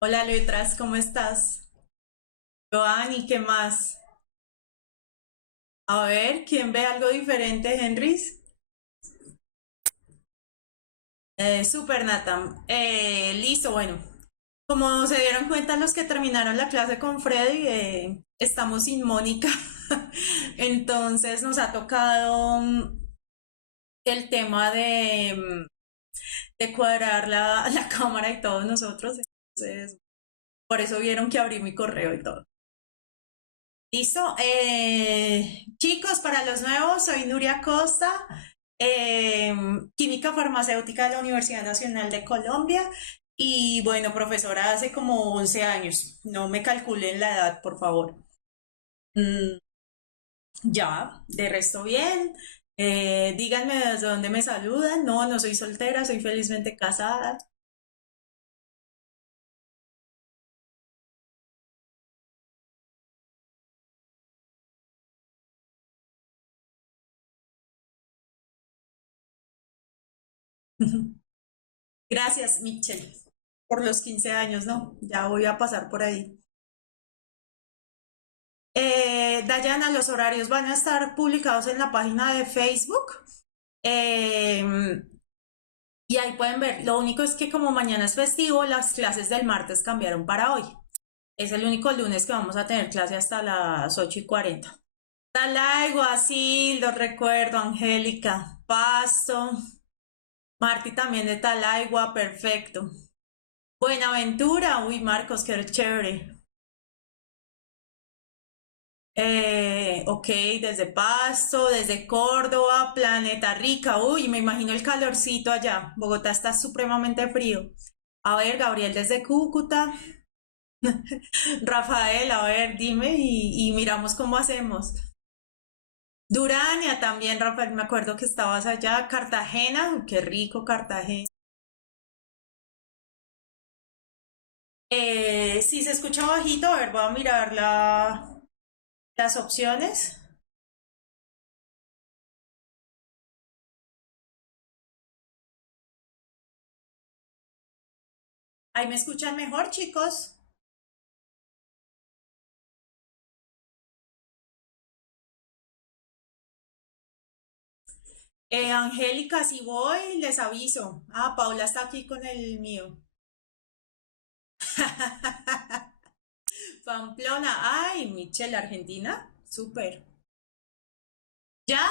Hola Letras, ¿cómo estás? Joan, ¿qué más? A ver, ¿quién ve algo diferente, Henrys? Super Nathan. Listo, bueno. Como se dieron cuenta los que terminaron la clase con Freddy, estamos sin Mónica. Entonces nos ha tocado el tema de cuadrar la cámara y todos nosotros. Entonces, por eso vieron que abrí mi correo y todo. Listo. Chicos, para los nuevos, soy Nuria Costa, eh, química farmacéutica de la Universidad Nacional de Colombia y bueno, profesora hace como 11 años. No me calculen la edad, por favor. Mm, ya, de resto bien. Díganme desde dónde me saludan. No, no soy soltera, soy felizmente casada. Gracias, Michelle, por los 15 años, ¿no? Ya voy a pasar por ahí. Dayana, los horarios van a estar publicados en la página de Facebook. eh, y ahí pueden ver. Lo único es que como mañana es festivo, las clases del martes cambiaron para hoy. Es el único lunes que vamos a tener clase hasta las 8:40. Talaigo, así lo recuerdo, Angélica, Pasto, Marti también de Talaigua, perfecto. Buenaventura, uy, Marcos, qué chévere. Ok, desde Pasto, desde Córdoba, Planeta Rica. Uy, me imagino el calorcito allá. Bogotá está supremamente frío. A ver, Gabriel desde Cúcuta. Rafael, a ver, dime y miramos cómo hacemos. Durania también, Rafael, me acuerdo que estabas allá. Cartagena, qué rico Cartagena. Si se escucha bajito, a ver, voy a mirar las opciones. Ahí me escuchan mejor, chicos. Angélica, si voy, les aviso. Ah, Paula está aquí con el mío. Pamplona, ay, Michelle, Argentina. Súper. ¿Ya?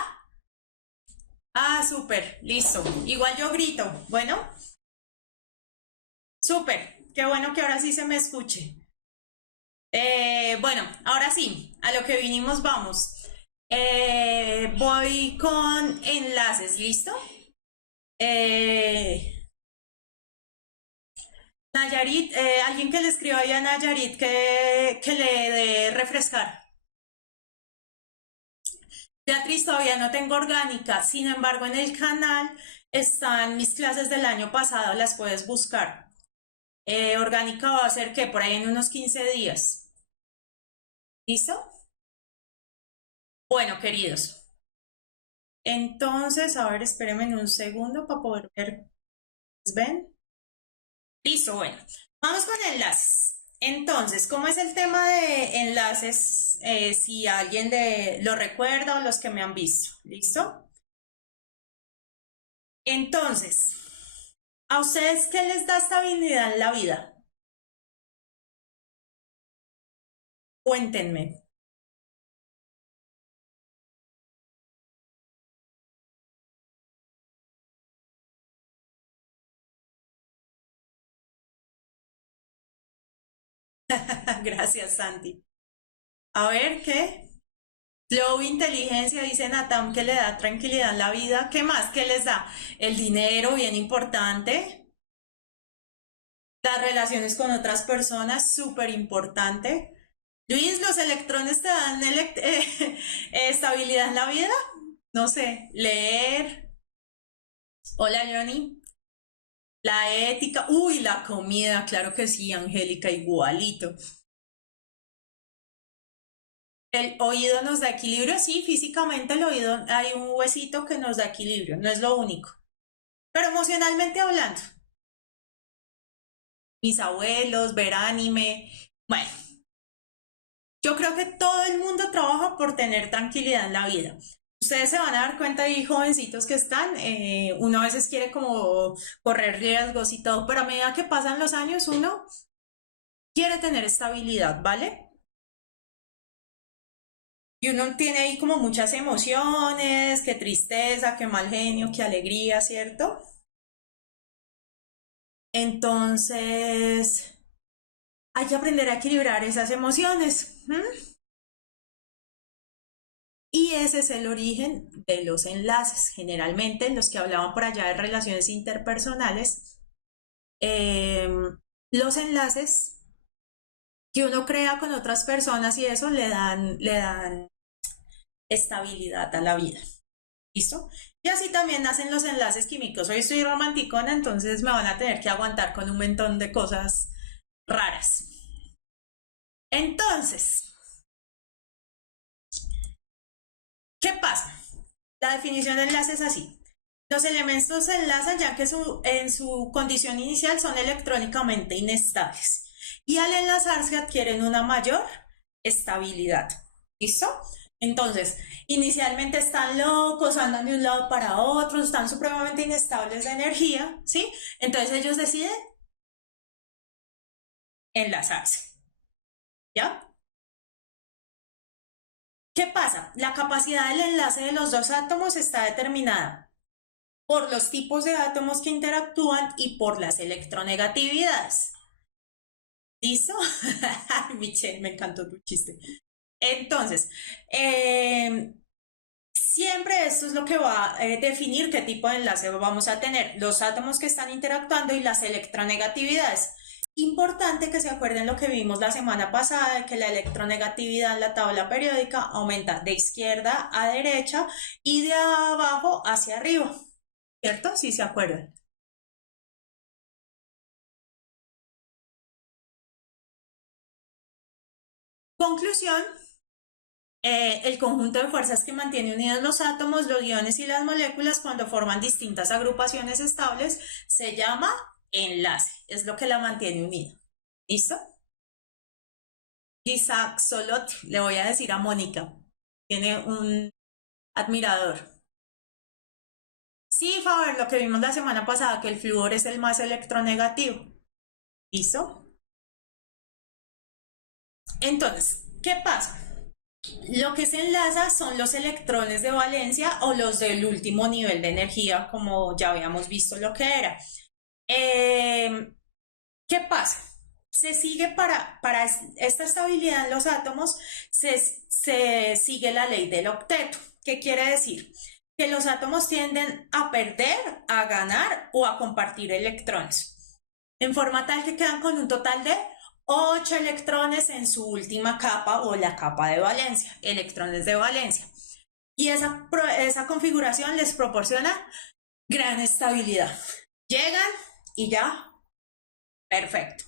Ah, súper, listo. Igual yo grito. Bueno, súper. Qué bueno que ahora sí se me escuche. Bueno, ahora sí, a lo que vinimos vamos. Voy con enlaces, ¿listo? Eh, Nayarit, alguien que le escriba ahí a Nayarit que le dé refrescar. Beatriz, todavía no tengo orgánica, sin embargo en el canal están mis clases del año pasado, las puedes buscar. Orgánica va a ser que por ahí en unos 15 días. ¿Listo? Bueno, queridos. Entonces, a ver, espérenme en un segundo para poder ver. ¿Ven? Listo, bueno. Vamos con enlaces. Entonces, ¿cómo es el tema de enlaces? Si alguien lo recuerda o los que me han visto. ¿Listo? Entonces, ¿a ustedes qué les da estabilidad en la vida? Cuéntenme. Gracias, Santi. A ver, ¿qué? Flow, inteligencia, dice Natam, que le da tranquilidad en la vida. ¿Qué más? ¿Qué les da? El dinero, bien importante. Las relaciones con otras personas, súper importante. Luis, ¿los electrones te dan estabilidad en la vida? No sé, leer. Hola, Johnny. La ética. Uy, la comida, claro que sí, Angélica, igualito. El oído nos da equilibrio, sí, físicamente el oído hay un huesito que nos da equilibrio, no es lo único. pero emocionalmente hablando, mis abuelos, ver anime, bueno, yo creo que todo el mundo trabaja por tener tranquilidad en la vida. Ustedes se van a dar cuenta ahí, jovencitos que están, uno a veces quiere como correr riesgos y todo, pero a medida que pasan los años, uno quiere tener estabilidad, ¿vale? Y uno tiene ahí como muchas emociones, qué tristeza, qué mal genio, qué alegría, ¿cierto? Entonces, hay que aprender a equilibrar esas emociones. ¿M? Y ese es el origen de los enlaces. Generalmente, los que hablaban por allá de relaciones interpersonales, eh, los enlaces que uno crea con otras personas y eso le dan estabilidad a la vida. ¿Listo? Y así también nacen los enlaces químicos. Hoy estoy romanticona, entonces me van a tener que aguantar con un montón de cosas raras. Entonces, ¿qué pasa? La definición de enlace es así. Los elementos se enlazan ya que en su condición inicial son electrónicamente inestables y al enlazarse adquieren una mayor estabilidad. ¿Listo? Entonces, inicialmente están locos, andan de un lado para otro, están supremamente inestables de energía, ¿sí? Entonces ellos deciden enlazarse, ¿ya? ¿Qué pasa? La capacidad del enlace de los dos átomos está determinada por los tipos de átomos que interactúan y por las electronegatividades. ¿Listo? Michelle, me encantó tu chiste. Entonces, siempre esto es lo que va a definir qué tipo de enlace vamos a tener, los átomos que están interactuando y las electronegatividades. Importante que se acuerden lo que vimos la semana pasada, de que la electronegatividad en la tabla periódica aumenta de izquierda a derecha y de abajo hacia arriba, ¿cierto? Sí se acuerdan. Conclusión, el conjunto de fuerzas que mantiene unidos los átomos, los iones y las moléculas cuando forman distintas agrupaciones estables se llama enlace. Es lo que la mantiene unida. ¿Listo? Isaac Solot, le voy a decir a Mónica. Tiene un admirador. Sí, Faber, lo que vimos la semana pasada, que el flúor es el más electronegativo. ¿Listo? Entonces, ¿qué pasa? Lo que se enlaza son los electrones de valencia o los del último nivel de energía, como ya habíamos visto lo que era. Eh, ¿Qué pasa? Se sigue para esta estabilidad en los átomos, se sigue la ley del octeto. ¿Qué quiere decir? Que los átomos tienden a perder, a ganar o a compartir electrones, en forma tal que quedan con un total de 8 electrones en su última capa o la capa de valencia, electrones de valencia. Y esa configuración les proporciona gran estabilidad. Llegan y ya, perfecto.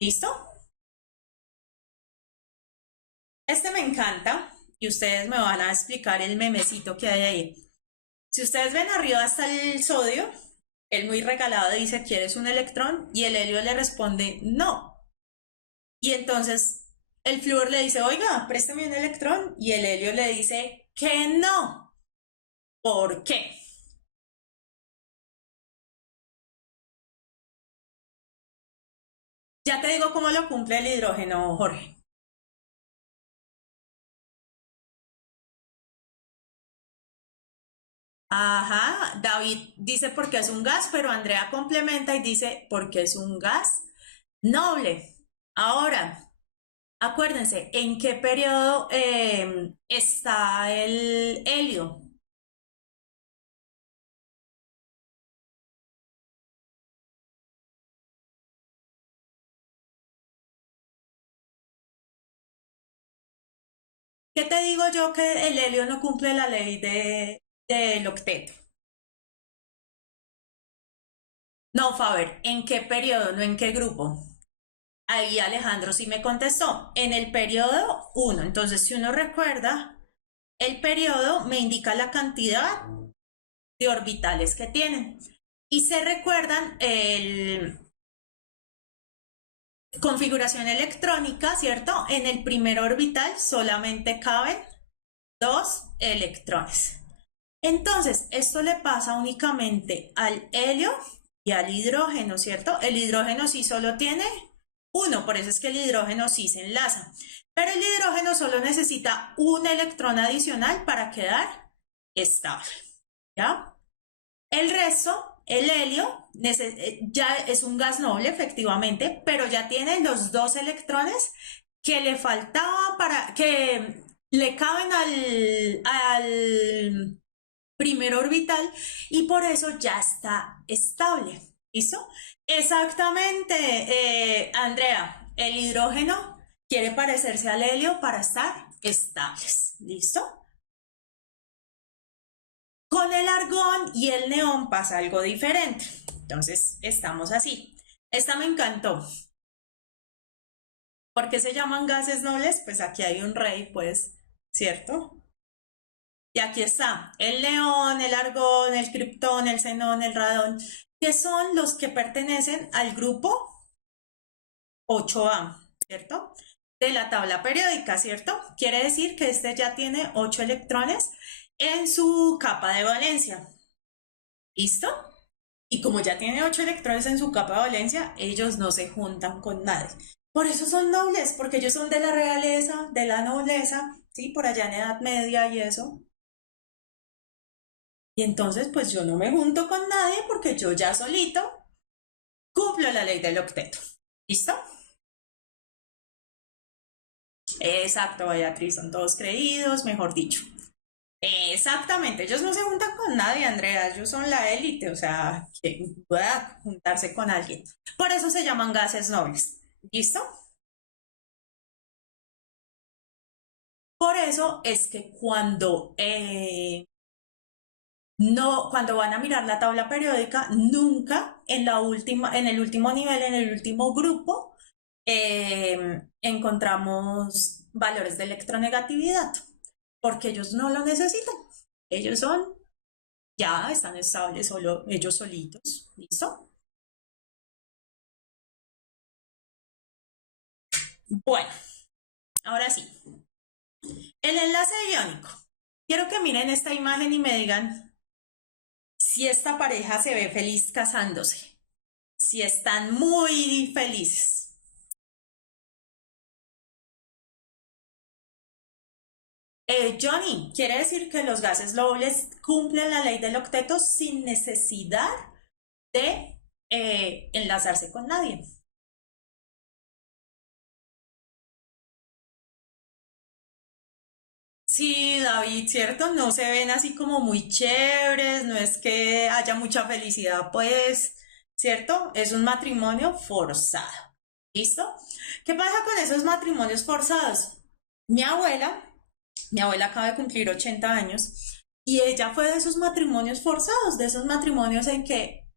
¿Listo? Este me encanta y ustedes me van a explicar el memecito que hay ahí. Si ustedes ven arriba está el sodio, el muy regalado dice, ¿quieres un electrón? Y el helio le responde, no. Y entonces el flúor le dice, oiga, préstame un electrón. Y el helio le dice que no. ¿Por qué? Ya te digo cómo lo cumple el hidrógeno, Jorge. Ajá, David dice porque es un gas, pero Andrea complementa y dice porque es un gas noble. Ahora, acuérdense, ¿en qué periodo está el helio? ¿Qué te digo yo que el helio no cumple la ley del octeto? No, Faber, ¿en qué periodo, no en qué grupo? Ahí Alejandro sí me contestó, en el periodo uno. Entonces, si uno recuerda, el periodo me indica la cantidad de orbitales que tienen. Y se recuerdan el configuración electrónica, ¿cierto? En el primer orbital solamente caben 2 electrones. Entonces, esto le pasa únicamente al helio y al hidrógeno, ¿cierto? El hidrógeno sí solo tiene 1, por eso es que el hidrógeno sí se enlaza. Pero el hidrógeno solo necesita un electrón adicional para quedar estable, ¿ya? El resto, el helio, ya es un gas noble, efectivamente, pero ya tiene los 2 electrones que le faltaba para que le caben al primer orbital y por eso ya está estable. ¿Listo? Exactamente, Andrea. El hidrógeno quiere parecerse al helio para estar estables. ¿Listo? Con el argón y el neón pasa algo diferente. Entonces, estamos así. Esta me encantó. ¿Por qué se llaman gases nobles? Pues aquí hay un rey, pues, ¿cierto? Y aquí está el neón, el argón, el criptón, el xenón, el radón, que son los que pertenecen al grupo 8A, ¿cierto? De la tabla periódica, ¿cierto? Quiere decir que este ya tiene 8 electrones en su capa de valencia. ¿Listo? Y como ya tiene 8 electrones en su capa de valencia, ellos no se juntan con nadie. Por eso son nobles, porque ellos son de la realeza, de la nobleza, ¿sí? Por allá en Edad Media y eso. Y entonces, pues yo no me junto con nadie porque yo ya solito cumplo la ley del octeto. ¿Listo? Exacto, Beatriz, son todos creídos, mejor dicho. Exactamente, ellos no se juntan con nadie, Andrea, ellos son la élite, o sea, que pueda juntarse con alguien. Por eso se llaman gases nobles. ¿Listo? Por eso es que cuando van a mirar la tabla periódica, nunca en el último nivel, en el último grupo, encontramos valores de electronegatividad, porque ellos no lo necesitan. Ellos ya están estables solo, ellos solitos. ¿Listo? Bueno, ahora sí. El enlace iónico. Quiero que miren esta imagen y me digan si esta pareja se ve feliz casándose, si están muy felices. Johnny, quiere decir que los gases nobles cumplen la ley del octeto sin necesidad de enlazarse con nadie. Sí, David, ¿cierto? No se ven así como muy chéveres, no es que haya mucha felicidad, pues, ¿cierto? Es un matrimonio forzado. ¿Listo? ¿Qué pasa con esos matrimonios forzados? Mi abuela, mi abuela acaba de cumplir 80 años y ella fue de esos matrimonios forzados, de esos matrimonios en que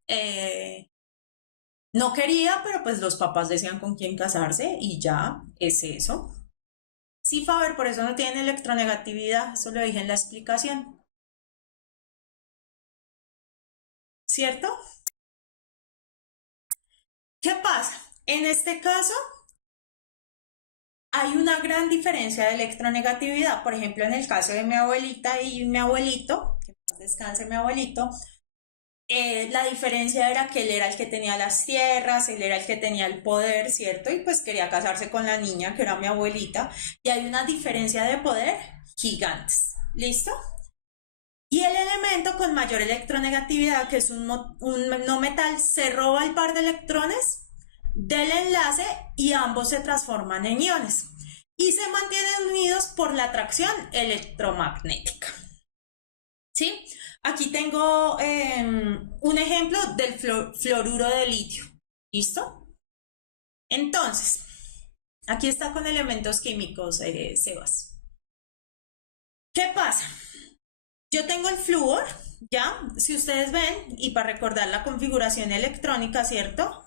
no quería, pero pues los papás decían con quién casarse y ya es eso. Sí, Faber, por eso no tiene electronegatividad, eso lo dije en la explicación, ¿cierto? ¿Qué pasa? En este caso hay una gran diferencia de electronegatividad. Por ejemplo, en el caso de mi abuelita y mi abuelito, que más descanse mi abuelito, la diferencia era que él era el que tenía las tierras, él era el que tenía el poder, ¿cierto? Y pues quería casarse con la niña, que era mi abuelita, y hay una diferencia de poder gigantes. ¿Listo? Y el elemento con mayor electronegatividad, que es un no metal, se roba el par de electrones del enlace y ambos se transforman en iones y se mantienen unidos por la atracción electromagnética. ¿Sí? Aquí tengo un ejemplo del fluoruro de litio. ¿Listo? Entonces, aquí está con elementos químicos, Sebas. ¿Qué pasa? Yo tengo el flúor, ¿ya? Si ustedes ven, y para recordar la configuración electrónica, ¿cierto?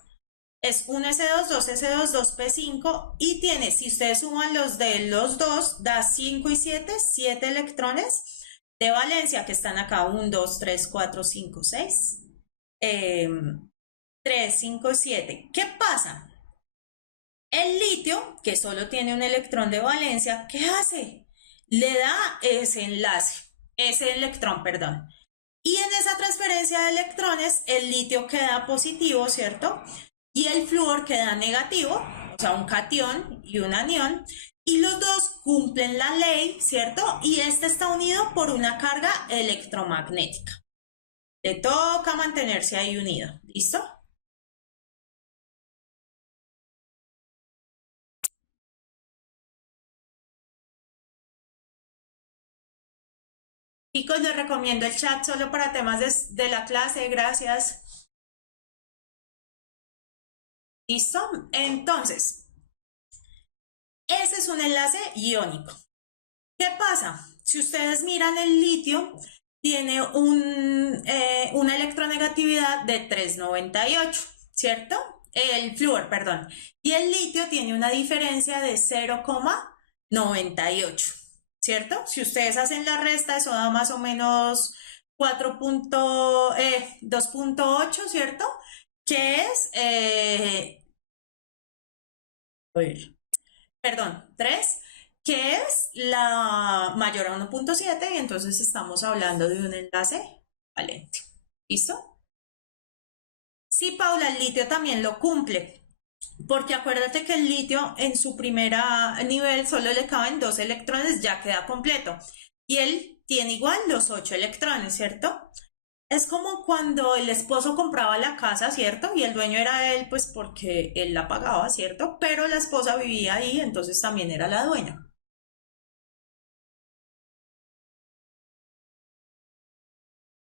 Es un S2, 2S2, 2P5 y tiene, si ustedes suman los de los dos, da 5 y 7, 7 electrones de valencia que están acá, 1, 2, 3, 4, 5, 6. eh, 3, 5, 7. ¿Qué pasa? El litio, que solo tiene un electrón de valencia, ¿qué hace? Le da ese electrón, perdón. Y en esa transferencia de electrones, el litio queda positivo, ¿cierto? Y el flúor queda negativo, o sea, un catión y un anión. Y los dos cumplen la ley, ¿cierto? Y este está unido por una carga electromagnética. Le toca mantenerse ahí unido, ¿listo? Chicos, les recomiendo el chat solo para temas de la clase, gracias. ¿Listo? Entonces, ese es un enlace iónico. ¿Qué pasa? Si ustedes miran el litio, tiene una electronegatividad de 3,98, ¿cierto? El flúor, perdón. Y el litio tiene una diferencia de 0,98, ¿cierto? Si ustedes hacen la resta, eso da más o menos 2,8, ¿cierto? Que es, a ver, perdón, 3, que es la mayor a 1,7, y entonces estamos hablando de un enlace valente. ¿Listo? Sí, Paula, el litio también lo cumple, porque acuérdate que el litio en su primera nivel solo le caben 2 electrones, ya queda completo. Y él tiene igual los 8 electrones, ¿cierto? Es como cuando el esposo compraba la casa, ¿cierto? Y el dueño era él, pues porque él la pagaba, ¿cierto? Pero la esposa vivía ahí, entonces también era la dueña.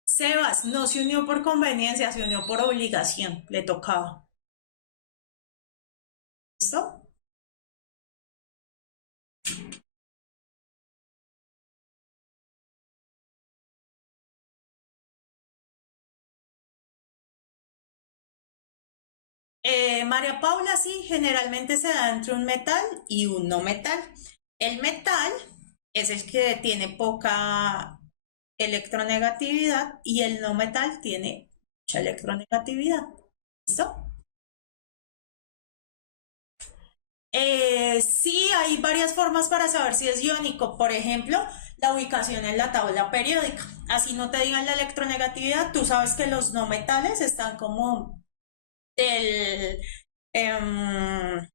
Sebas no se unió por conveniencia, se unió por obligación, le tocaba. ¿Listo? María Paula, sí, generalmente se da entre un metal y un no metal. El metal es el que tiene poca electronegatividad y el no metal tiene mucha electronegatividad. ¿Listo? Sí, hay varias formas para saber si es iónico. Por ejemplo, la ubicación en la tabla periódica. Así no te digan la electronegatividad, tú sabes que los no metales están como del, me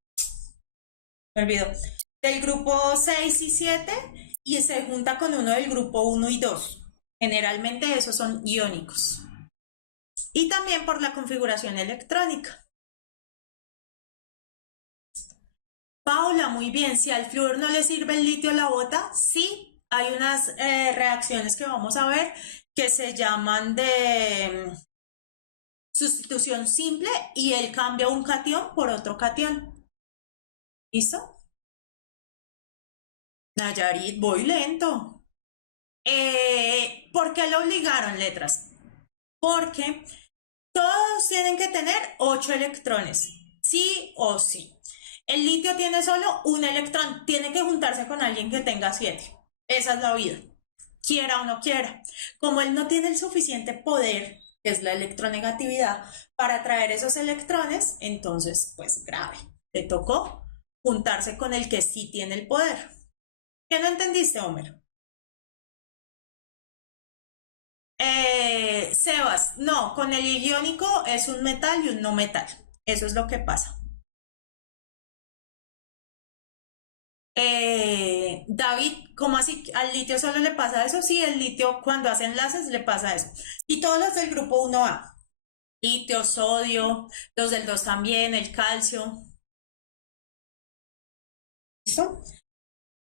olvido, del grupo 6 y 7, y se junta con uno del grupo 1 y 2. Generalmente esos son iónicos. Y también por la configuración electrónica. Paula, muy bien. Si al flúor no le sirve el litio, la bota. Sí, hay unas reacciones que vamos a ver que se llaman de sustitución simple, y él cambia un catión por otro catión. ¿Listo? Nayarit, voy lento. ¿Por qué lo obligaron, letras? Porque todos tienen que tener 8 electrones, sí o sí. El litio tiene solo un electrón, tiene que juntarse con alguien que tenga 7. Esa es la vida, quiera o no quiera. Como él no tiene el suficiente poder, que es la electronegatividad, para atraer esos electrones, entonces, pues grave. Le tocó juntarse con el que sí tiene el poder. ¿Qué no entendiste, Homer? Sebas, no, con el iónico es un metal y un no metal. Eso es lo que pasa. David, ¿cómo así al litio solo le pasa eso? Sí, el litio cuando hace enlaces le pasa eso. Y todos los del grupo 1A, litio, sodio, los del 2 también, el calcio. ¿Listo?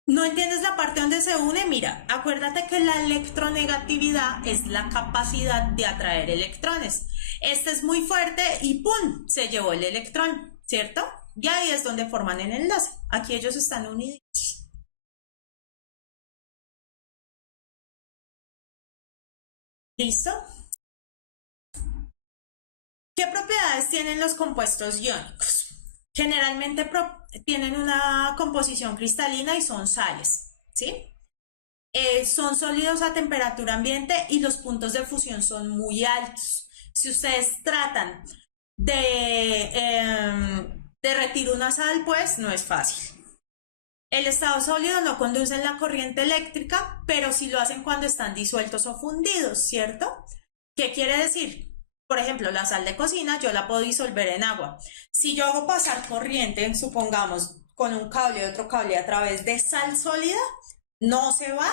¿No entiendes la parte donde se une? Mira, acuérdate que la electronegatividad es la capacidad de atraer electrones. Este es muy fuerte y ¡pum! Se llevó el electrón, ¿cierto? Y ahí es donde forman el enlace. Aquí ellos están unidos. ¿Listo? ¿Qué propiedades tienen los compuestos iónicos? Generalmente tienen una composición cristalina y son sales, ¿sí? Son sólidos a temperatura ambiente y los puntos de fusión son muy altos. Si ustedes tratan de retirar una sal, pues no es fácil. El estado sólido no conduce en la corriente eléctrica, pero sí lo hacen cuando están disueltos o fundidos, ¿cierto? ¿Qué quiere decir? Por ejemplo, la sal de cocina yo la puedo disolver en agua. Si yo hago pasar corriente, supongamos, con un cable y otro cable a través de sal sólida, no se va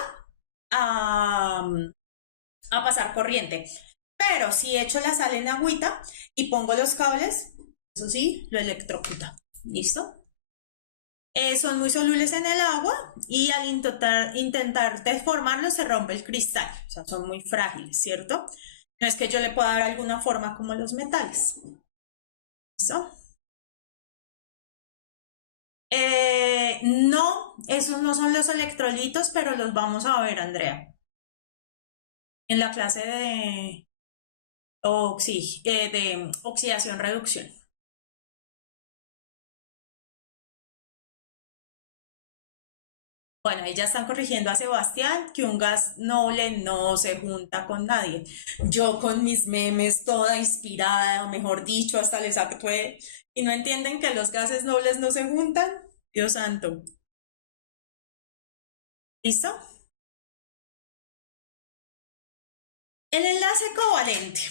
a, a pasar corriente. Pero si echo la sal en agüita y pongo los cables, eso sí, lo electrocuta. ¿Listo? Son muy solubles en el agua y al intentar deformarlos se rompe el cristal. O sea, son muy frágiles, ¿cierto? No es que yo le pueda dar alguna forma como los metales. ¿Listo? No, esos no son los electrolitos, pero los vamos a ver, Andrea, en la clase de oxidación-reducción. Bueno, ahí ya están corrigiendo a Sebastián que un gas noble no se junta con nadie. Yo con mis memes toda inspirada, mejor dicho, hasta les actué y no entienden que los gases nobles no se juntan. Dios santo. ¿Listo? El enlace covalente.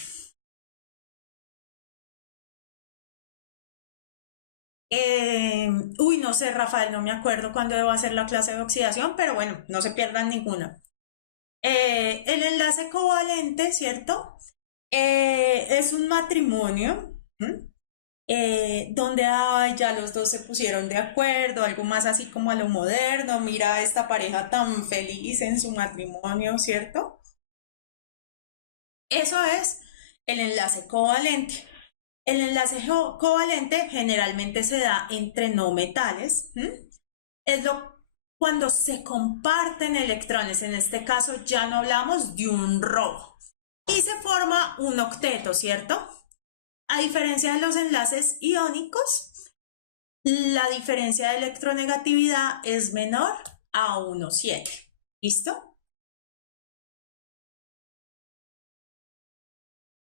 No sé, Rafael, no me acuerdo cuándo debo hacer la clase de oxidación, pero bueno, no se pierdan ninguna. El enlace covalente, ¿cierto? Es un matrimonio. ¿M? Donde ya los dos se pusieron de acuerdo, algo más así como a lo moderno, mira a esta pareja tan feliz en su matrimonio, ¿cierto? Eso es el enlace covalente. El enlace covalente generalmente se da entre no metales. Es cuando se comparten electrones. En este caso ya no hablamos de un robo. Y se forma un octeto, ¿cierto? A diferencia de los enlaces iónicos, la diferencia de electronegatividad es menor a 1,7. ¿Listo?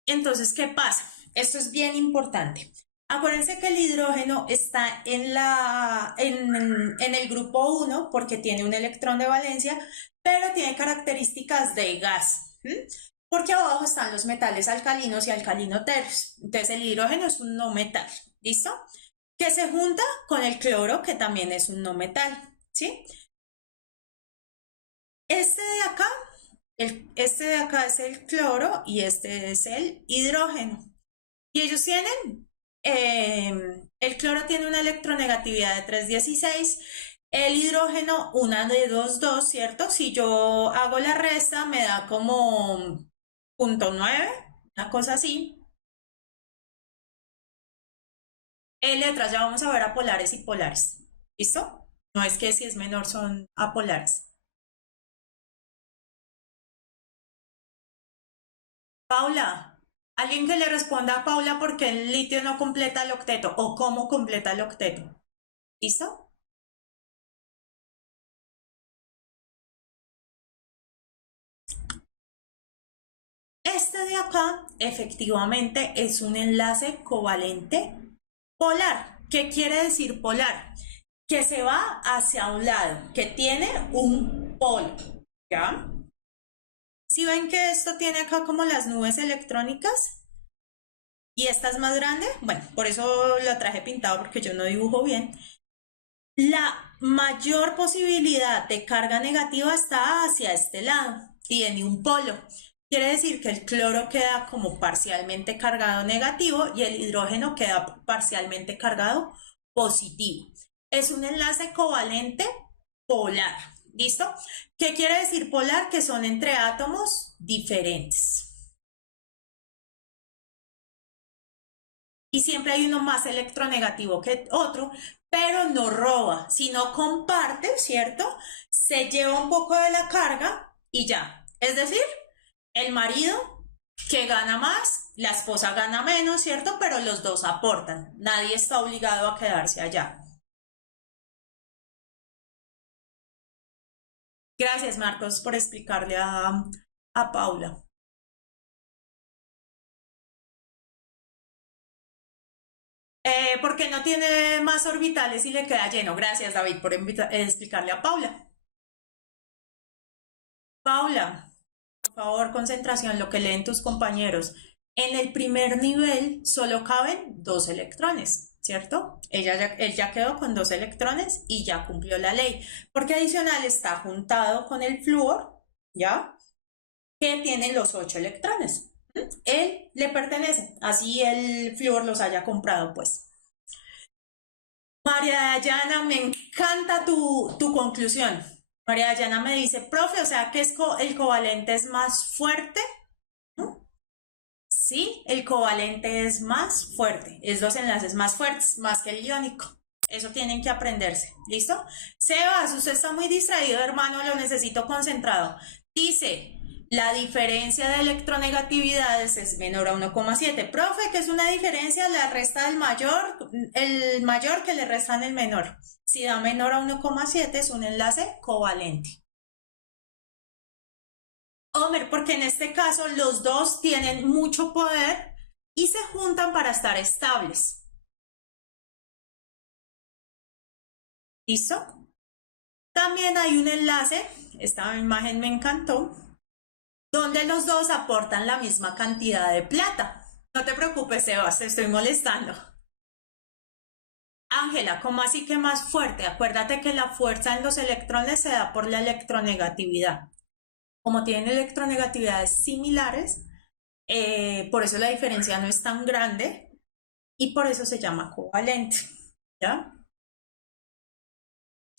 Entonces, ¿qué pasa? Esto es bien importante. Acuérdense que el hidrógeno está en el grupo 1 porque tiene un electrón de valencia, pero tiene características de gas. Porque abajo están los metales alcalinos y alcalinoteros. Entonces, el hidrógeno es un no metal. ¿Listo? Que se junta con el cloro, que también es un no metal. ¿Sí? Este de acá, este de acá es el cloro y este es el hidrógeno. Y ellos tienen, el cloro tiene una electronegatividad de 3,16, el hidrógeno una de 2,2, ¿cierto? Si yo hago la resta me da como 0,9, una cosa así. En letras ya vamos a ver apolares y polares. ¿Listo? No es que si es menor son apolares. Paula, alguien que le responda a Paula por qué el litio no completa el octeto o cómo completa el octeto. ¿Listo? Este de acá efectivamente es un enlace covalente polar. ¿Qué quiere decir polar? Que se va hacia un lado, que tiene un polo. ¿Ya? Si ven que esto tiene acá como las nubes electrónicas y esta es más grande, bueno, por eso la traje pintado porque yo no dibujo bien. La mayor posibilidad de carga negativa está hacia este lado, tiene un polo. Quiere decir que el cloro queda como parcialmente cargado negativo y el hidrógeno queda parcialmente cargado positivo. Es un enlace covalente polar. ¿Listo? ¿Qué quiere decir polar? Que son entre átomos diferentes. Y siempre hay uno más electronegativo que otro, pero no roba, sino comparte, ¿cierto? Se lleva un poco de la carga y ya. Es decir, el marido que gana más, la esposa gana menos, ¿cierto? Pero los dos aportan. Nadie está obligado a quedarse allá. Gracias, Marcos, por explicarle a Paula. Porque no tiene más orbitales y le queda lleno. Gracias, David, por explicarle a Paula. Paula, por favor, concentración, lo que leen tus compañeros. En el primer nivel solo caben 2 electrones, ¿cierto? Él ya quedó con 2 electrones y ya cumplió la ley, porque adicional está juntado con el flúor, ¿ya? Que tiene los 8 electrones. Él le pertenece, así el flúor los haya comprado, pues. María Dayana, me encanta tu conclusión. María Dayana me dice, profe, o sea que el covalente es más fuerte. ¿No? Sí, el covalente es más fuerte, es los enlaces más fuertes, más que el iónico. Eso tienen que aprenderse, ¿listo? Sebas, usted está muy distraído, hermano, lo necesito concentrado. Dice, la diferencia de electronegatividades es menor a 1,7. Profe, ¿qué es una diferencia? La resta del mayor, el mayor que le restan el menor. Si da menor a 1,7 es un enlace covalente. Homer, porque en este caso los dos tienen mucho poder y se juntan para estar estables. ¿Listo? También hay un enlace, esta imagen me encantó, donde los dos aportan la misma cantidad de plata. No te preocupes, Sebas, te estoy molestando. Ángela, ¿cómo así que más fuerte? Acuérdate que la fuerza en los electrones se da por la electronegatividad. Como tienen electronegatividades similares, por eso la diferencia no es tan grande y por eso se llama covalente. ¿Ya?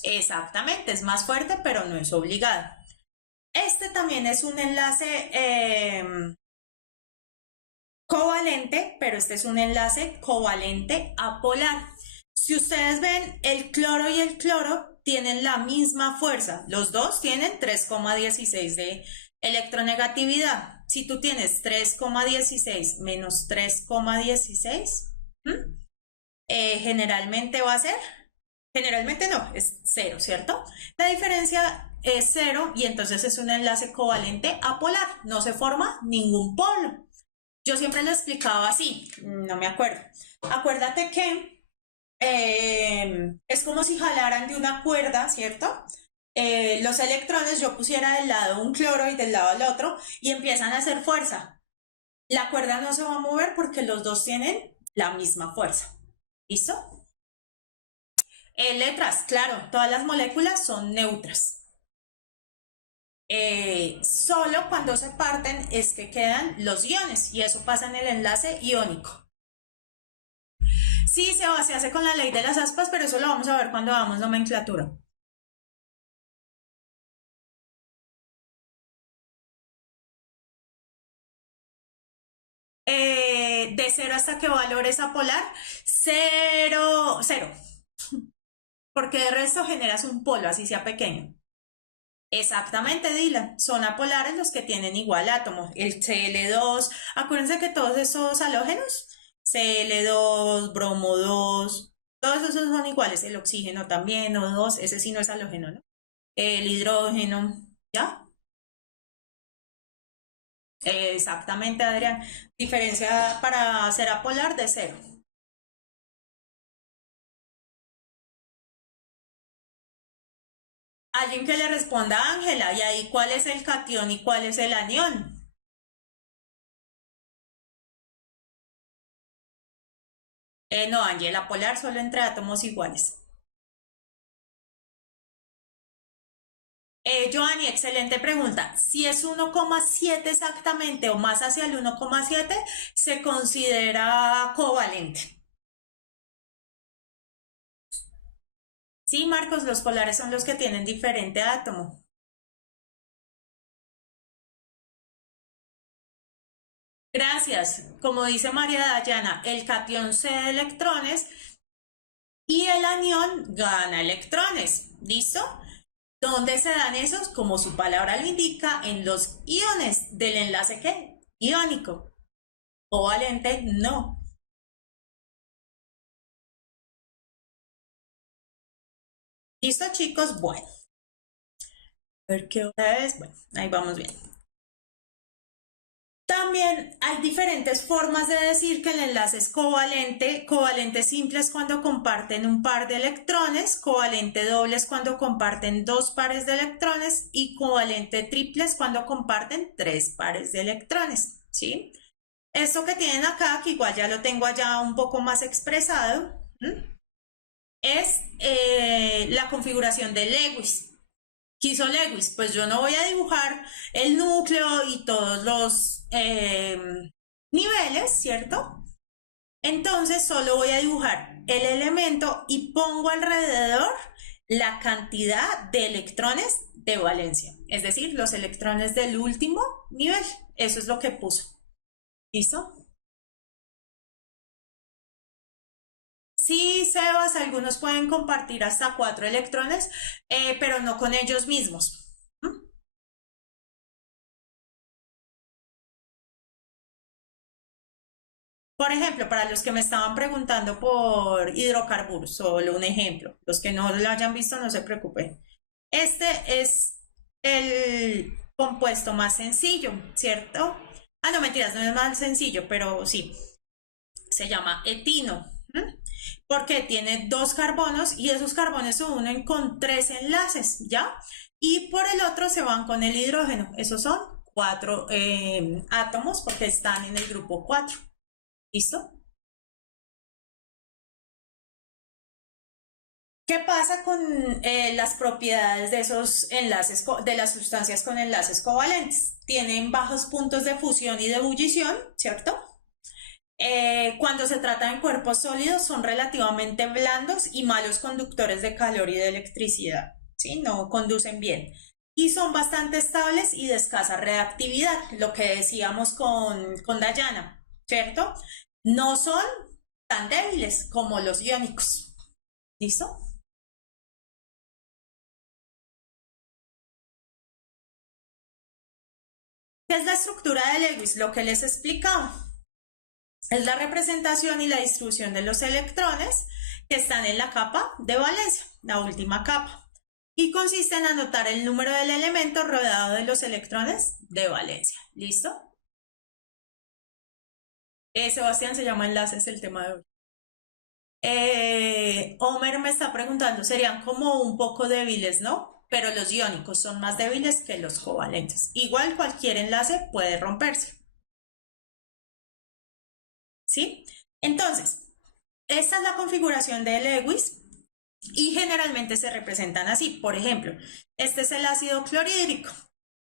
Exactamente, es más fuerte, pero no es obligado. Este también es un enlace covalente, pero este es un enlace covalente apolar. Si ustedes ven, el cloro y el cloro tienen la misma fuerza. Los dos tienen 3,16 de electronegatividad. Si tú tienes 3,16 menos 3,16, generalmente va a ser, generalmente no, es 0, ¿cierto? La diferencia es 0 y entonces es un enlace covalente apolar. No se forma ningún polo. Yo siempre lo explicaba así, no me acuerdo. Acuérdate que es como si jalaran de una cuerda, ¿cierto? Los electrones yo pusiera del lado un cloro y del lado el otro y empiezan a hacer fuerza. La cuerda no se va a mover porque los dos tienen la misma fuerza. ¿Listo? Letras, claro, todas las moléculas son neutras. Solo cuando se parten es que quedan los iones y eso pasa en el enlace iónico. Sí, se hace con la ley de las aspas, pero eso lo vamos a ver cuando hagamos nomenclatura. ¿De 0 hasta qué valor es apolar? 0, 0. Porque de resto generas un polo, así sea pequeño. Exactamente, Dylan. Son apolares los que tienen igual átomo. El Cl2, acuérdense que todos esos halógenos, Cl2, bromo 2, todos esos son iguales. El oxígeno también, O2, ese sí no es halógeno, ¿no? El hidrógeno, ¿ya? Exactamente, Adrián. Diferencia para ser apolar de 0. Alguien que le responda a Ángela, y ahí cuál es el cation y cuál es el anión. No, Ángela, polar solo entre átomos iguales. Joanny, excelente pregunta. Si es 1,7 exactamente o más hacia el 1,7, se considera covalente. Sí, Marcos, los polares son los que tienen diferente átomo. Gracias. Como dice María Dayana, el cation cede electrones y el anión gana electrones. ¿Listo? ¿Dónde se dan esos? Como su palabra lo indica, en los iones del enlace ¿qué? Iónico. Covalente, no. ¿Listo, chicos? Bueno, a ver qué hora es. Bueno, ahí vamos bien. También hay diferentes formas de decir que el enlace es covalente. Covalente simple es cuando comparten un par de electrones, covalente doble es cuando comparten dos pares de electrones y covalente triple es cuando comparten tres pares de electrones, ¿sí? Esto que tienen acá, que igual ya lo tengo allá un poco más expresado, es la configuración de Lewis. ¿Qué hizo Lewis? Pues yo no voy a dibujar el núcleo y todos los niveles, ¿cierto? Entonces solo voy a dibujar el elemento y pongo alrededor la cantidad de electrones de valencia, es decir, los electrones del último nivel. Eso es lo que puso. ¿Listo? Sí, Sebas, algunos pueden compartir hasta 4 electrones, pero no con ellos mismos. ¿Mm? Por ejemplo, para los que me estaban preguntando por hidrocarburos, solo un ejemplo. Los que no lo hayan visto, no se preocupen. Este es el compuesto más sencillo, ¿cierto? Ah, no, mentiras, no es más sencillo, pero sí, se llama etino. Porque tiene dos carbonos y esos carbonos se unen con tres enlaces, ¿ya? Y por el otro se van con el hidrógeno. Esos son 4 átomos porque están en el grupo 4. ¿Listo? ¿Qué pasa con las propiedades de esos enlaces, de las sustancias con enlaces covalentes? Tienen bajos puntos de fusión y de ebullición, ¿cierto? Cuando se trata de cuerpos sólidos son relativamente blandos y malos conductores de calor y de electricidad, ¿sí? No conducen bien. Y son bastante estables y de escasa reactividad, lo que decíamos con Dayana, ¿cierto? No son tan débiles como los iónicos. ¿Listo? ¿Qué es la estructura de Lewis? Lo que les explicaba. Es la representación y la distribución de los electrones que están en la capa de valencia, la última capa, y consiste en anotar el número del elemento rodeado de los electrones de valencia. ¿Listo? Sebastián, se llama enlaces el tema de hoy. Homer me está preguntando, serían como un poco débiles, ¿no? Pero los iónicos son más débiles que los covalentes. Igual cualquier enlace puede romperse, ¿sí? Entonces, esta es la configuración de Lewis y generalmente se representan así. Por ejemplo, este es el ácido clorhídrico.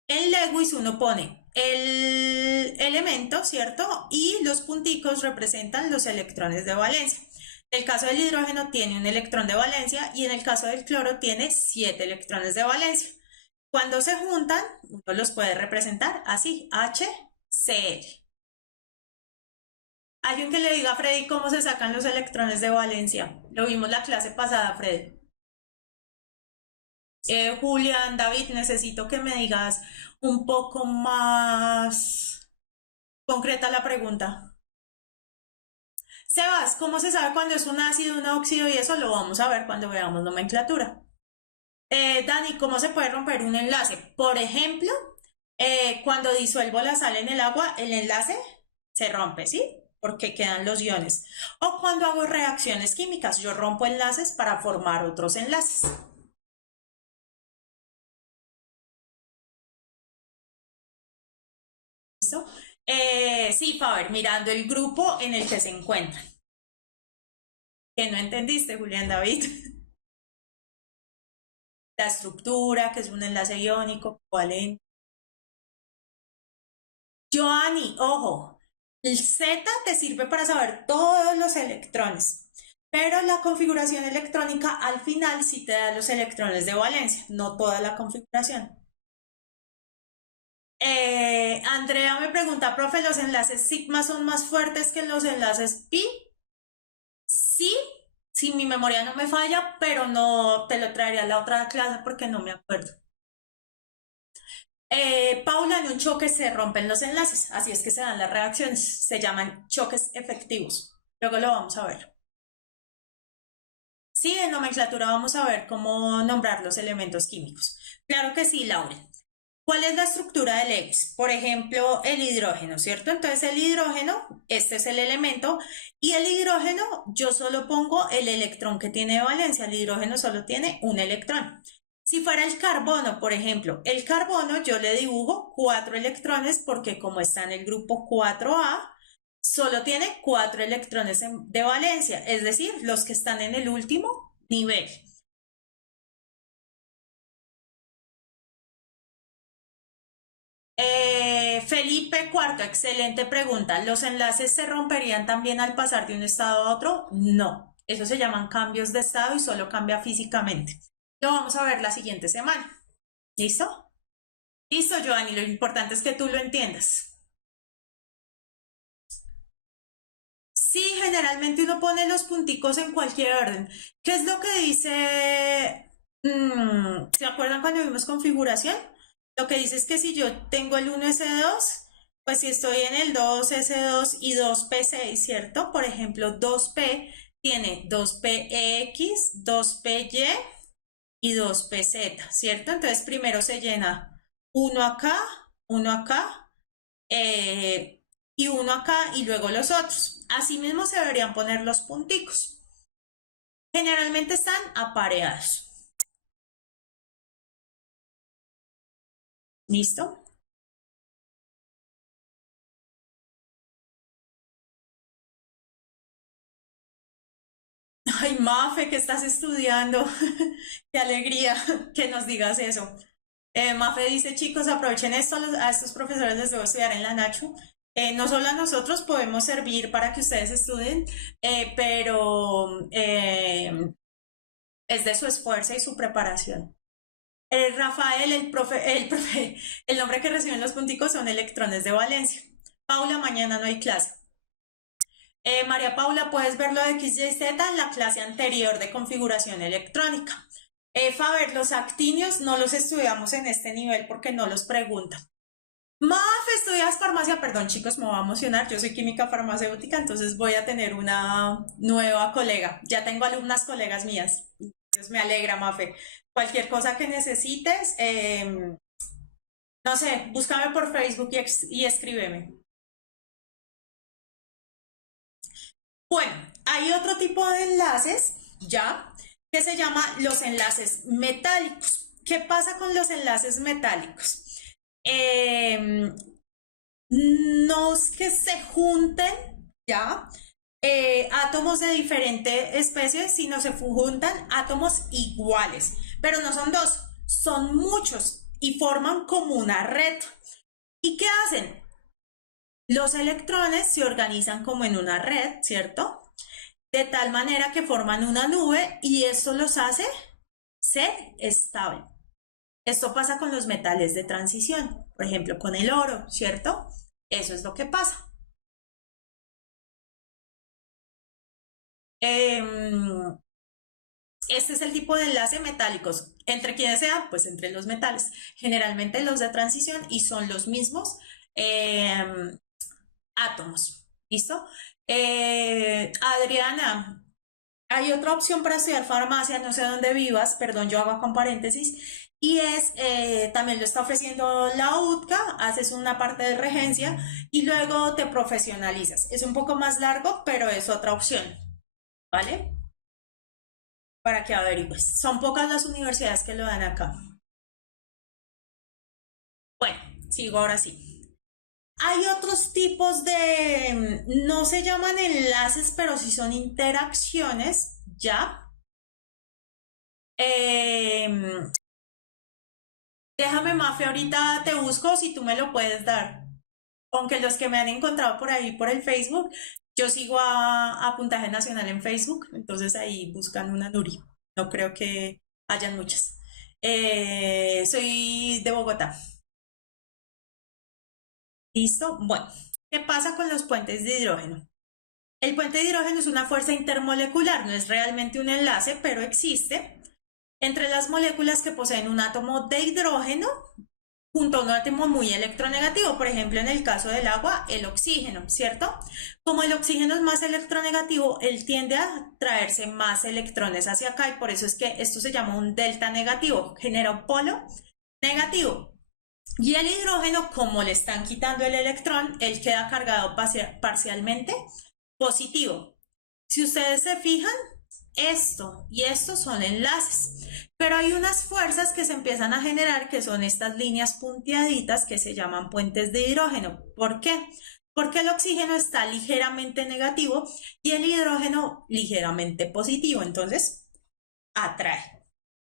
En Lewis uno pone el elemento, ¿cierto? Y los punticos representan los electrones de valencia. En el caso del hidrógeno tiene un electrón de valencia y en el caso del cloro tiene 7 electrones de valencia. Cuando se juntan, uno los puede representar así, HCl. Hay un que le diga a Freddy cómo se sacan los electrones de valencia. Lo vimos la clase pasada, Freddy. Julián, David, necesito que me digas un poco más concreta la pregunta. Sebas, ¿cómo se sabe cuándo es un ácido, un óxido? Y eso lo vamos a ver cuando veamos nomenclatura. Dani, ¿cómo se puede romper un enlace? Por ejemplo, cuando disuelvo la sal en el agua, el enlace se rompe, ¿sí? Porque quedan los iones. O cuando hago reacciones químicas, yo rompo enlaces para formar otros enlaces. ¿Listo? Sí, Faber, mirando el grupo en el que se encuentran. ¿Que no entendiste, Julián David? La estructura, que es un enlace iónico, covalente. Joanny, ojo, el Z te sirve para saber todos los electrones, pero la configuración electrónica al final sí te da los electrones de valencia, no toda la configuración. Andrea me pregunta, profe, ¿los enlaces sigma son más fuertes que los enlaces pi? Sí, si mi memoria no me falla, pero no te lo traería a la otra clase porque no me acuerdo. Paula, en un choque se rompen los enlaces, así es que se dan las reacciones, se llaman choques efectivos. Luego lo vamos a ver. Sí, en nomenclatura vamos a ver cómo nombrar los elementos químicos. Claro que sí, Laura. ¿Cuál es la estructura del X? Por ejemplo, el hidrógeno, ¿cierto? Entonces el hidrógeno, este es el elemento, y el hidrógeno yo solo pongo el electrón que tiene de valencia, el hidrógeno solo tiene un electrón. Si fuera el carbono, por ejemplo, el carbono yo le dibujo 4 electrones porque como está en el grupo 4A, solo tiene 4 electrones de valencia, es decir, los que están en el último nivel. Felipe Cuarto, excelente pregunta. ¿Los enlaces se romperían también al pasar de un estado a otro? No, eso se llaman cambios de estado y solo cambia físicamente. Lo vamos a ver la siguiente semana. ¿Listo? Listo, Giovanni, lo importante es que tú lo entiendas. Sí, generalmente uno pone los punticos en cualquier orden. ¿Qué es lo que dice? ¿Se acuerdan cuando vimos configuración? Lo que dice es que si yo tengo el 1s2, pues si estoy en el 2s2 y 2p6, ¿cierto? Por ejemplo, 2p tiene 2px, 2py y 2pz, ¿cierto? Entonces primero se llena uno acá, y uno acá y luego los otros. Asimismo se deberían poner los punticos. Generalmente están apareados. ¿Listo? Ay, Mafe, ¿qué estás estudiando? Qué alegría que nos digas eso. Mafe dice, chicos, aprovechen esto, a estos profesores les debo estudiar en la Nacho. No solo a nosotros podemos servir para que ustedes estudien, pero es de su esfuerzo y su preparación. Rafael, el nombre que reciben los punticos son electrones de valencia. Paula, mañana no hay clase. María Paula, puedes ver lo de XYZ en la clase anterior de configuración electrónica. Faber, los actinios no los estudiamos en este nivel porque no los preguntan. Maf, estudias farmacia, perdón chicos, me voy a emocionar, yo soy química farmacéutica, entonces voy a tener una nueva colega. Ya tengo alumnas colegas mías. Dios me alegra, Mafe. Cualquier cosa que necesites, no sé, búscame por Facebook y escríbeme. Bueno, hay otro tipo de enlaces, ya, que se llama los enlaces metálicos. ¿Qué pasa con los enlaces metálicos? Eh, no es que se junten, ya, átomos de diferentes especies, sino se juntan átomos iguales, pero no son dos, son muchos y forman como una red. ¿Y qué hacen? Los electrones se organizan como en una red, ¿cierto? De tal manera que forman una nube y esto los hace ser estable. Esto pasa con los metales de transición, por ejemplo, con el oro, ¿cierto? Eso es lo que pasa. Este es el tipo de enlace metálicos. ¿Entre quiénes sean? Pues entre los metales. Generalmente los de transición y son los mismos átomos. ¿Listo? Adriana, hay otra opción para estudiar farmacia, no sé dónde vivas, perdón, yo hago con paréntesis, y es, también lo está ofreciendo la UTCA, haces una parte de regencia y luego te profesionalizas. Es un poco más largo, pero es otra opción, ¿vale? Para que averigües. Son pocas las universidades que lo dan acá. Bueno, sigo ahora sí. Hay otros tipos de, no se llaman enlaces, pero sí son interacciones, ¿ya? Eh, Déjame, Mafe, ahorita te busco si tú me lo puedes dar. Aunque los que me han encontrado por ahí por el Facebook, yo sigo a Puntaje Nacional en Facebook, entonces ahí buscan una Nuri. No creo que hayan muchas. Soy de Bogotá. ¿Listo? Bueno, ¿qué pasa con los puentes de hidrógeno? El puente de hidrógeno es una fuerza intermolecular, no es realmente un enlace, pero existe entre las moléculas que poseen un átomo de hidrógeno junto a un átomo muy electronegativo, por ejemplo, en el caso del agua, el oxígeno, ¿cierto? Como el oxígeno es más electronegativo, él tiende a traerse más electrones hacia acá y por eso es que esto se llama un delta negativo, genera un polo negativo. Y el hidrógeno, como le están quitando el electrón, él queda cargado parcialmente positivo. Si ustedes se fijan, esto y esto son enlaces, pero hay unas fuerzas que se empiezan a generar que son estas líneas punteaditas que se llaman puentes de hidrógeno. ¿Por qué? Porque el oxígeno está ligeramente negativo y el hidrógeno ligeramente positivo, entonces atrae.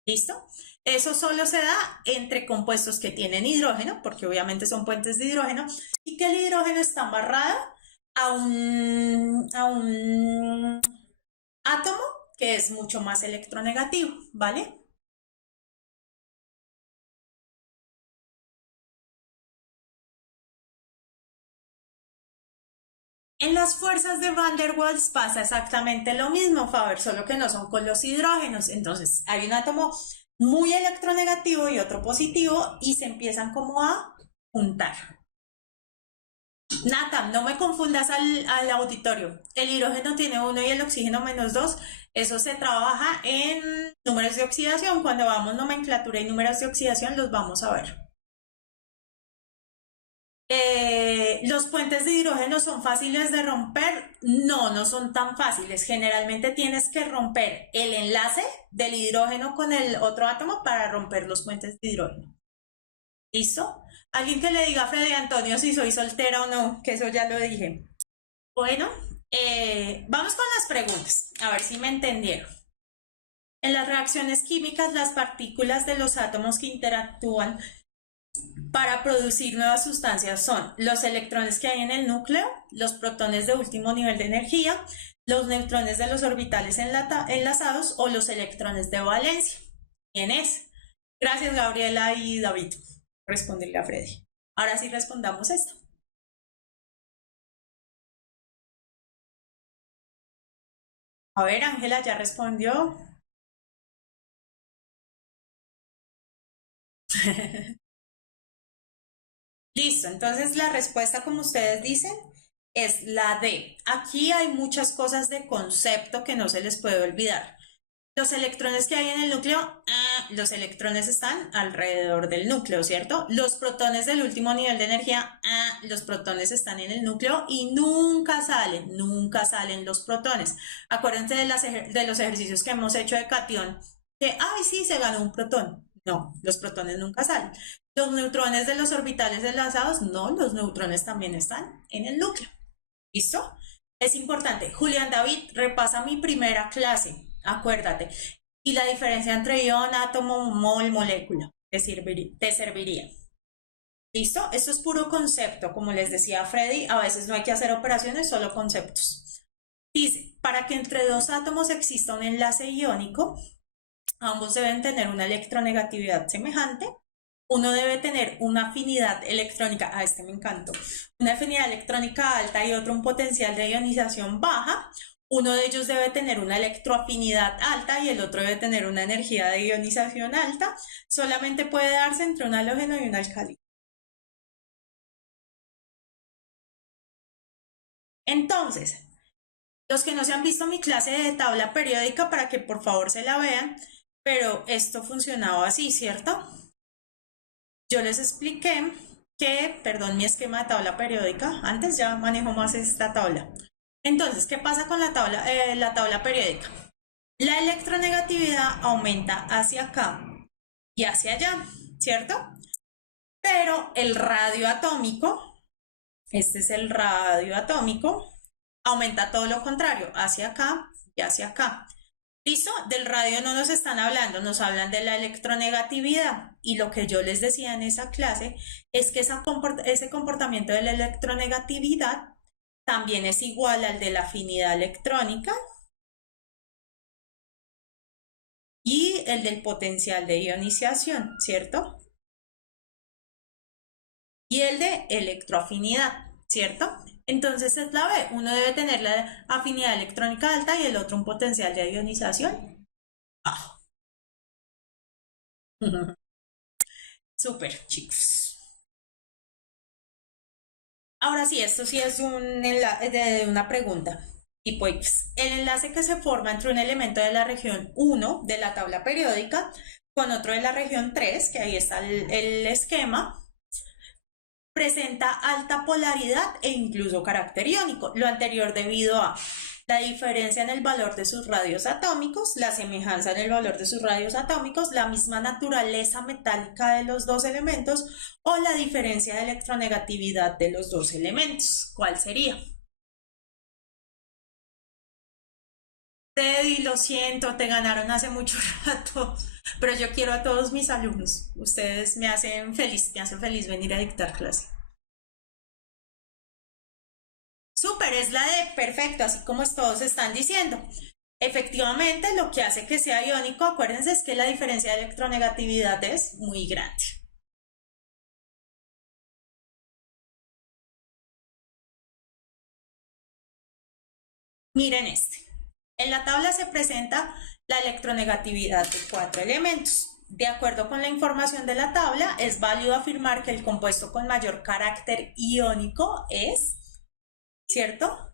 ¿Listo? Eso solo se da entre compuestos que tienen hidrógeno, porque obviamente son puentes de hidrógeno, y que el hidrógeno está amarrado a un átomo que es mucho más electronegativo, ¿vale? En las fuerzas de Van der Waals pasa exactamente lo mismo, Faber, solo que no son con los hidrógenos. Entonces, hay un átomo muy electronegativo y otro positivo y se empiezan como a juntar. Nata, no me confundas al auditorio. El hidrógeno tiene 1 y el oxígeno -2. Eso se trabaja en números de oxidación. Cuando vamos nomenclatura y números de oxidación los vamos a ver. ¿Los puentes de hidrógeno son fáciles de romper? No, no son tan fáciles. Generalmente tienes que romper el enlace del hidrógeno con el otro átomo para romper los puentes de hidrógeno. ¿Listo? Alguien que le diga a Freddy Antonio si soy soltera o no, que eso ya lo dije. Bueno, vamos con las preguntas, a ver si me entendieron. En las reacciones químicas, las partículas de los átomos que interactúan para producir nuevas sustancias son los electrones que hay en el núcleo, los protones de último nivel de energía, los neutrones de los orbitales enlazados o los electrones de valencia. ¿Quién es? Gracias, Gabriela y David. Responderle a Freddy. Ahora sí respondamos esto. A ver, Ángela ya respondió. Listo, entonces la respuesta, como ustedes dicen, es la D. Aquí hay muchas cosas de concepto que no se les puede olvidar. Los electrones que hay en el núcleo, los electrones están alrededor del núcleo, ¿cierto? Los protones del último nivel de energía, los protones están en el núcleo y nunca salen los protones. Acuérdense de los ejercicios que hemos hecho de cation, que, ay, sí, se ganó un protón. No, los protones nunca salen. Los neutrones de los orbitales enlazados, no, los neutrones también están en el núcleo. ¿Listo? Es importante. Julián David, repasa mi primera clase, acuérdate. Y la diferencia entre ion, átomo, mol, molécula, te serviría. ¿Listo? Esto es puro concepto, como les decía Freddy, a veces no hay que hacer operaciones, solo conceptos. Dice, para que entre dos átomos exista un enlace iónico, ambos deben tener una electronegatividad semejante. Uno debe tener una afinidad electrónica, este me encantó, una afinidad electrónica alta y otro un potencial de ionización baja. Uno de ellos debe tener una electroafinidad alta y el otro debe tener una energía de ionización alta. Solamente puede darse entre un halógeno y un alcalino. Entonces, los que no se han visto mi clase de tabla periódica, para que por favor se la vean, pero esto funcionaba así, ¿cierto? Yo les expliqué que, perdón, mi esquema de tabla periódica, antes ya manejo más esta tabla. Entonces, ¿qué pasa con la tabla periódica? La electronegatividad aumenta hacia acá y hacia allá, ¿cierto? Pero el radio atómico, este es el radio atómico, aumenta todo lo contrario, hacia acá y hacia acá. ¿Listo? Del radio no nos están hablando, nos hablan de la electronegatividad. Y lo que yo les decía en esa clase es que ese comportamiento de la electronegatividad también es igual al de la afinidad electrónica y el del potencial de ionización, ¿cierto? Y el de electroafinidad, ¿cierto? Entonces es la B. Uno debe tener la afinidad electrónica alta y el otro un potencial de ionización bajo. Súper, chicos. Ahora sí, esto sí es una pregunta. Y pues, el enlace que se forma entre un elemento de la región 1 de la tabla periódica con otro de la región 3, que ahí está el esquema, presenta alta polaridad e incluso carácter iónico. Lo anterior debido a la diferencia en el valor de sus radios atómicos, la semejanza en el valor de sus radios atómicos, la misma naturaleza metálica de los dos elementos o la diferencia de electronegatividad de los dos elementos. ¿Cuál sería? Teddy, lo siento, te ganaron hace mucho rato, pero yo quiero a todos mis alumnos. Ustedes me hacen feliz venir a dictar clase. Súper, es la de perfecto, así como todos están diciendo. Efectivamente, lo que hace que sea iónico, acuérdense, es que la diferencia de electronegatividad es muy grande. Miren este. En la tabla se presenta la electronegatividad de cuatro elementos. De acuerdo con la información de la tabla, es válido afirmar que el compuesto con mayor carácter iónico es, ¿cierto?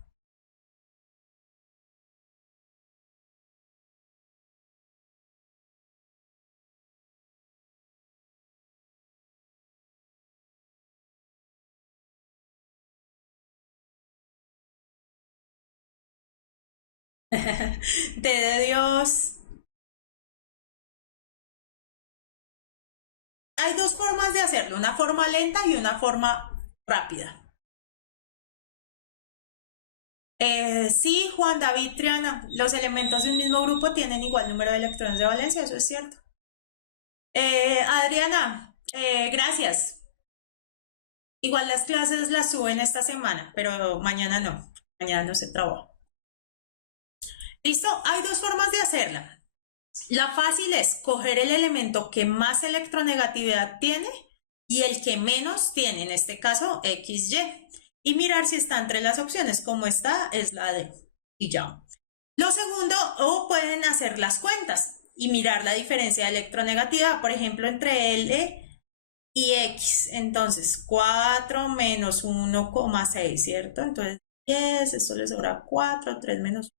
De Dios. Hay dos formas de hacerlo, una forma lenta y una forma rápida. Sí, Juan David Triana, los elementos de un mismo grupo tienen igual número de electrones de valencia, eso es cierto. Adriana, gracias. Igual las clases las suben esta semana, pero mañana no se trabaja. ¿Listo? Hay dos formas de hacerla. La fácil es coger el elemento que más electronegatividad tiene y el que menos tiene, en este caso XY, y mirar si está entre las opciones, como está, es la D, y ya. Lo segundo, o pueden hacer las cuentas y mirar la diferencia de electronegatividad, por ejemplo, entre L y X. Entonces, 4 menos 1,6, ¿cierto? Entonces, 10, esto le sobra 4, 3 menos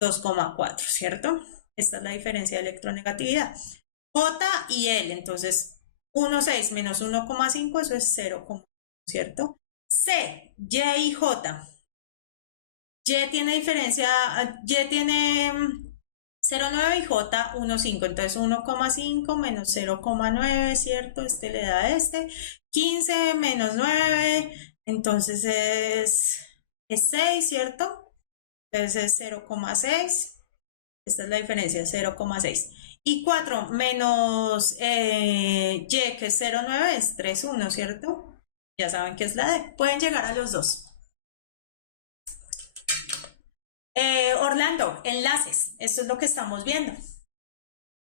2,4, ¿cierto? Esta es la diferencia de electronegatividad. J y L, entonces 1,6 menos 1,5, eso es 0, ¿cierto? C, Y y J. Y tiene diferencia, Y tiene 0,9 y J 1,5, entonces 1,5 menos 0,9, ¿cierto? Este le da este. 15 menos 9, entonces es 6, ¿cierto? Entonces es 0,6. Esta es la diferencia, 0,6. Y 4 menos Y, que es 0,9, es 3,1, ¿cierto? Ya saben que es la D. Pueden llegar a los dos. Orlando, enlaces. Esto es lo que estamos viendo.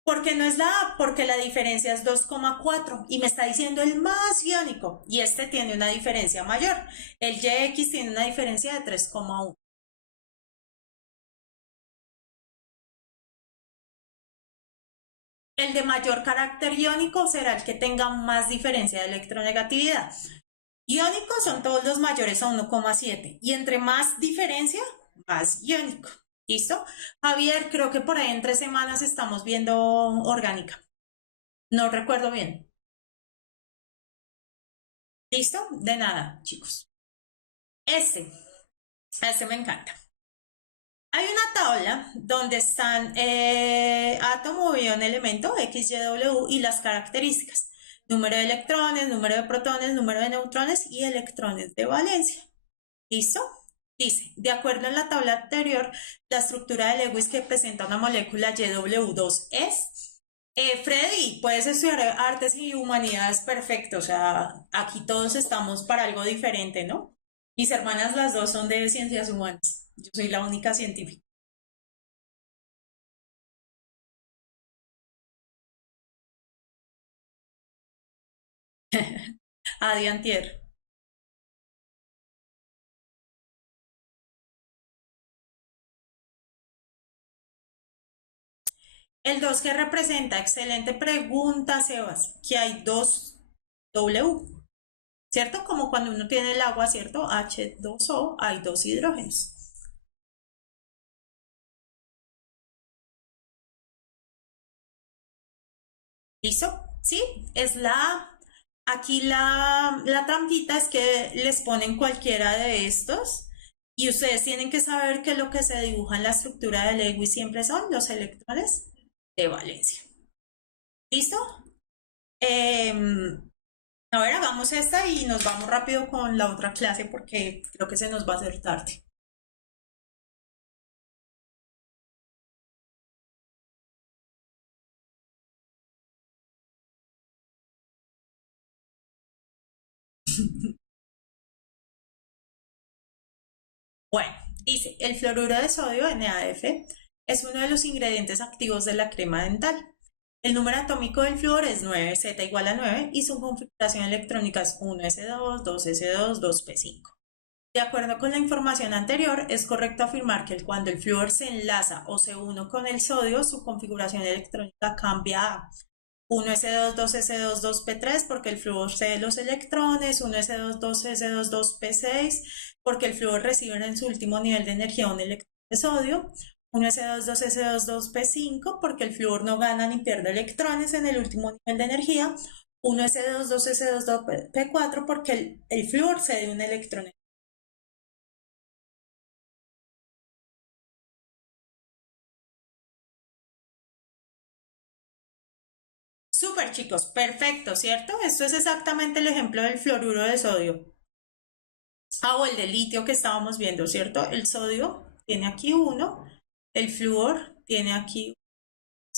¿Por qué no es la A? Porque la diferencia es 2,4 y me está diciendo el más iónico y este tiene una diferencia mayor. El YX tiene una diferencia de 3,1. El de mayor carácter iónico será el que tenga más diferencia de electronegatividad. Iónicos son todos los mayores a 1,7 y entre más diferencia, más iónico. ¿Listo? Javier, creo que por ahí en 3 semanas estamos viendo orgánica. No recuerdo bien. ¿Listo? De nada, chicos. Este, este me encanta. Hay una tabla donde están átomo, ion, elemento, X, Y, W y las características. Número de electrones, número de protones, número de neutrones y electrones de valencia. ¿Listo? Dice, de acuerdo en la tabla anterior, la estructura de Lewis que presenta una molécula YW2 es... Freddy, puedes estudiar artes y humanidades perfecto, o sea, aquí todos estamos para algo diferente, ¿no? Mis hermanas las dos son de ciencias humanas, yo soy la única científica. Adiantier. El 2 que representa, excelente pregunta, Sebas, que hay dos W, ¿cierto? Como cuando uno tiene el agua, ¿cierto? H2O, hay dos hidrógenos. ¿Listo? Sí, es la A. Aquí la trampita es que les ponen cualquiera de estos y ustedes tienen que saber que lo que se dibuja en la estructura de Lewis siempre son los electrones de valencia. ¿Listo? A ver, hagamos esta y nos vamos rápido con la otra clase porque creo que se nos va a hacer tarde. Bueno, dice, el fluoruro de sodio, NaF, es uno de los ingredientes activos de la crema dental. El número atómico del flúor es 9, Z igual a 9 y su configuración electrónica es 1s2, 2s2, 2p5. De acuerdo con la información anterior, es correcto afirmar que cuando el flúor se enlaza o se une con el sodio, su configuración electrónica cambia a 1s2, 2s2, 2p3 porque el flúor cede los electrones, 1s2, 2s2, 2p6 porque el flúor recibe en su último nivel de energía un electrón de sodio, 1s2, 2s2, 2p5 porque el flúor no gana ni pierde electrones en el último nivel de energía, 1s2, 2s2, 2p4 porque el flúor cede un electrón. Súper chicos, perfecto, ¿cierto? Esto es exactamente el ejemplo del fluoruro de sodio. O el de litio que estábamos viendo, ¿cierto? El sodio tiene aquí uno, el flúor tiene aquí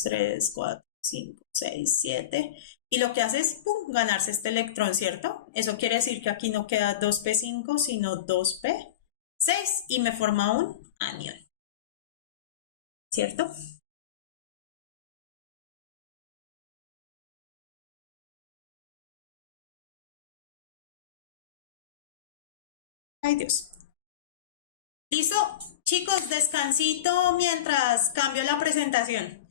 3, 4, 5, 6, 7. Y lo que hace es ¡pum! Ganarse este electrón, ¿cierto? Eso quiere decir que aquí no queda 2p5, sino 2p6 y me forma un anión, ¿cierto? Ay Dios. ¿Listo? Chicos, descansito mientras cambio la presentación.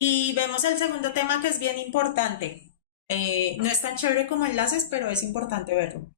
Y vemos el segundo tema que es bien importante. No es tan chévere como enlaces, pero es importante verlo.